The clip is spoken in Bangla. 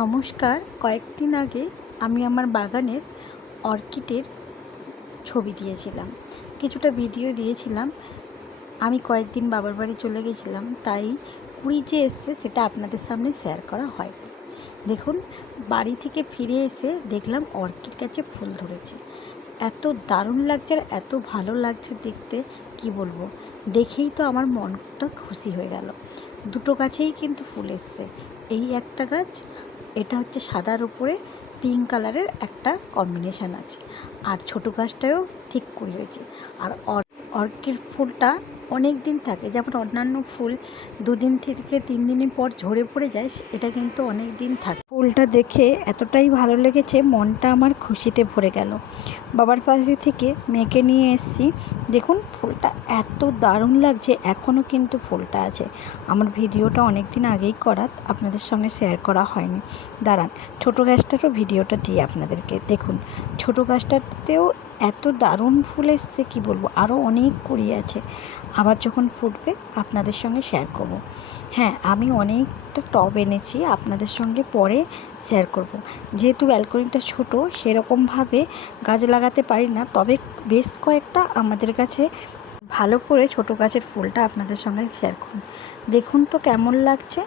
নমস্কার। কয়েকদিন আগে আমি আমার বাগানের অর্কিডের ছবি দিয়েছিলাম, কিছুটা ভিডিও দিয়েছিলাম। আমি কয়েকদিন বাবার বাড়ি চলে গেছিলাম, তাই কুড়ি যে এসছে সেটা আপনাদের সামনে শেয়ার করা হয়নি। দেখুন, বাড়ি থেকে ফিরে এসে দেখলাম অর্কিড গাছে ফুল ধরেছে। এত দারুণ লাগছে আর এত ভালো লাগছে দেখতে, কি বলবো। দেখেই তো আমার মনটা খুশি হয়ে গেল। দুটো গাছেই কিন্তু ফুল এসছে। এই একটা গাছ, এটা হচ্ছে সাদার উপরে পিঙ্ক কালারের একটা কম্বিনেশান আছে, আর ছোটো গাছটাও ঠিক কুড়ি হয়েছে। আর অর্কিড ফুলটা অনেক দিন থাকে, যেমন অন্যান্য ফুল দুদিন থেকে 3 দিন পর ঝরে পড়ে যায়, এটা কিন্তু অনেক দিন থাকে। ফুলটা দেখে এতটাই ভালো লেগেছে, মনটা আমার খুশিতে ভরে গেল। বাবার পাশে থেকে মেয়েকে নিয়ে এসেছি। দেখুন, ফুলটা এত দারুণ লাগছে, এখনও কিন্তু ফুলটা আছে। আমার ভিডিওটা অনেক দিন আগেই করা, আপনাদের সঙ্গে শেয়ার করা হয়নি। দাঁড়ান, ছোটো গাছটারও ভিডিওটা দিই আপনাদেরকে। দেখুন, ছোটো গাছটাতেও এত দারুণ ফুল এসছে, কী বলবো। আরও অনেক কুড়ি আছে, আবার যখন ফুটবে আপনাদের সঙ্গে শেয়ার করব। হ্যাঁ, আমি অনেকটা টব এনেছি, আপনাদের সঙ্গে পরে শেয়ার করব। যেহেতু ব্যালকনিটা ছোট, সেরকমভাবে গাছ লাগাতে পারি না, তবে বেশ কয়েকটা আমাদের কাছে ভালো করে ছোট গাছের ফুলটা আপনাদের সঙ্গে শেয়ার করুন। দেখুন তো কেমন লাগছে।